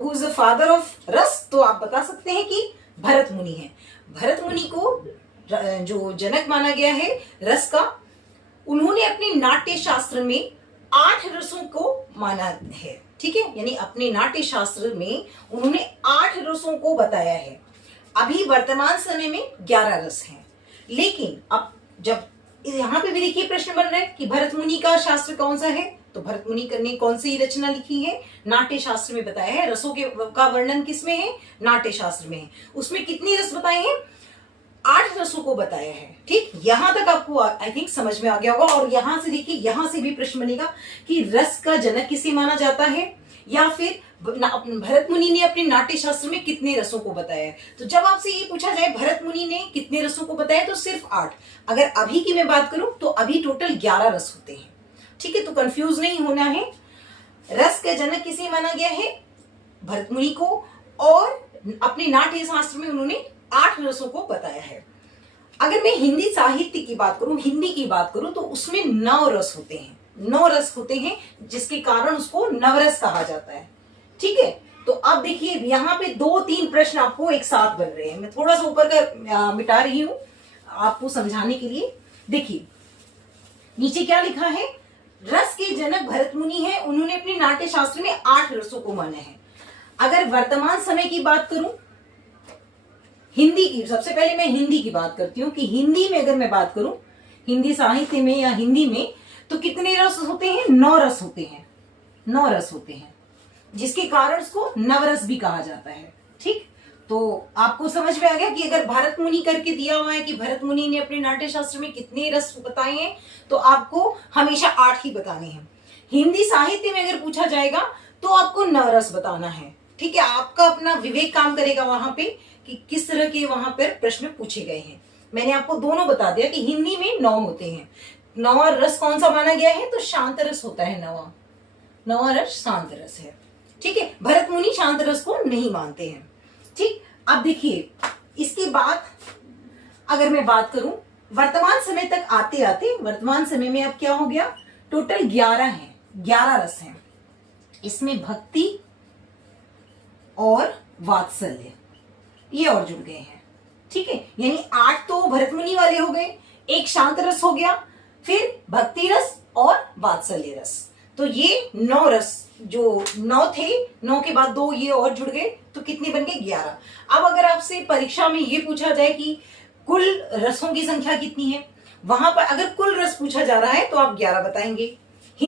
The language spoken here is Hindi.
Who is the father of रस, तो आप बता सकते हैं कि भरत मुनि है। भरत मुनि को जो जनक माना गया है रस का, उन्होंने अपने नाट्य शास्त्र में 8 रसों को माना है। ठीक है, यानी अपने नाट्य शास्त्र में उन्होंने 8 रसों को बताया है। अभी वर्तमान समय में 11 रस हैं, लेकिन अब जब यहाँ पे भी देखिए प्रश्न बन रहा है कि भरत मुनि का शास्त्र कौन सा है, तो भरत मुनि ने कौन सी रचना लिखी है, नाट्य शास्त्र में बताया है। रसों के का वर्णन किसमें है, नाट्य शास्त्र में है। उसमें कितनी रस बताए हैं, 8 रसों को बताया है। ठीक, यहां तक आपको आई थिंक समझ में आ गया होगा। और यहां से देखिए, यहां से भी प्रश्न बनेगा कि रस का जनक किसे माना जाता है, या फिर भरत मुनि ने अपने नाट्य शास्त्र में कितने रसों को बताया है। तो जब आपसे ये पूछा जाए भरत मुनि ने कितने रसों को बताया, तो सिर्फ 8। अगर अभी की मैं बात करूं तो अभी टोटल 11 रस होते हैं। ठीक है, तो कंफ्यूज नहीं होना है। रस का जनक किसे माना गया है, भरत मुनि को, और अपने नाट्य शास्त्र में उन्होंने 8 रसों को बताया है। अगर मैं हिंदी साहित्य की बात करूं, हिंदी की बात करूं, तो उसमें 9 रस होते हैं। 9 रस होते हैं, जिसके कारण उसको नवरस कहा जाता है। ठीक है, तो अब देखिए यहाँ पे 2-3 प्रश्न आपको एक साथ बन रहे हैं। मैं थोड़ा सा ऊपर का मिटा रही हूं आपको समझाने के लिए। देखिए नीचे क्या लिखा है, रस के जनक भरत मुनि है, उन्होंने अपने नाट्य शास्त्र में 8 रसों को माना है। अगर वर्तमान समय की बात करूं, हिंदी की, सबसे पहले मैं हिंदी की बात करती हूँ कि हिंदी में अगर मैं बात करूं, हिंदी साहित्य में या हिंदी में, तो कितने रस होते हैं, 9 रस होते हैं। 9 रस होते हैं, जिसके कारण उसको नवरस भी कहा जाता है। ठीक, तो आपको समझ में आ गया कि अगर भरत मुनि करके दिया हुआ है कि भरत मुनि ने अपने नाट्य शास्त्र में कितने रस बताए हैं, तो आपको हमेशा 8 ही बताने हैं। हिंदी साहित्य में अगर पूछा जाएगा तो आपको नवरस बताना है। ठीक है, आपका अपना विवेक काम करेगा वहां पे कि किस तरह के वहां पर प्रश्न पूछे गए हैं। मैंने आपको दोनों बता दिया कि हिंदी में 9 होते हैं। 9वां रस कौन सा माना गया है, तो शांत रस होता है। 9वां रस शांत रस है। ठीक है, भरत मुनि शांत रस को नहीं मानते हैं। ठीक, अब देखिए इसके बाद अगर मैं बात करूं वर्तमान समय तक आते आते, वर्तमान समय में अब क्या हो गया, टोटल 11 हैं, 11 रस हैं। इसमें भक्ति और वात्सल्य ये और जुड़ गए हैं। ठीक है, यानी 8 तो भरत मुनि वाले हो गए, एक शांत रस हो गया, फिर भक्ति रस और वात्सल्य रस। तो ये 9 रस, जो 9 थे, 9 के बाद 2 ये और जुड़ गए, तो कितने बन गए, 11। अब अगर आपसे परीक्षा में ये पूछा जाए कि कुल रसों की संख्या कितनी है, वहां पर अगर कुल रस पूछा जा रहा है तो आप 11 बताएंगे।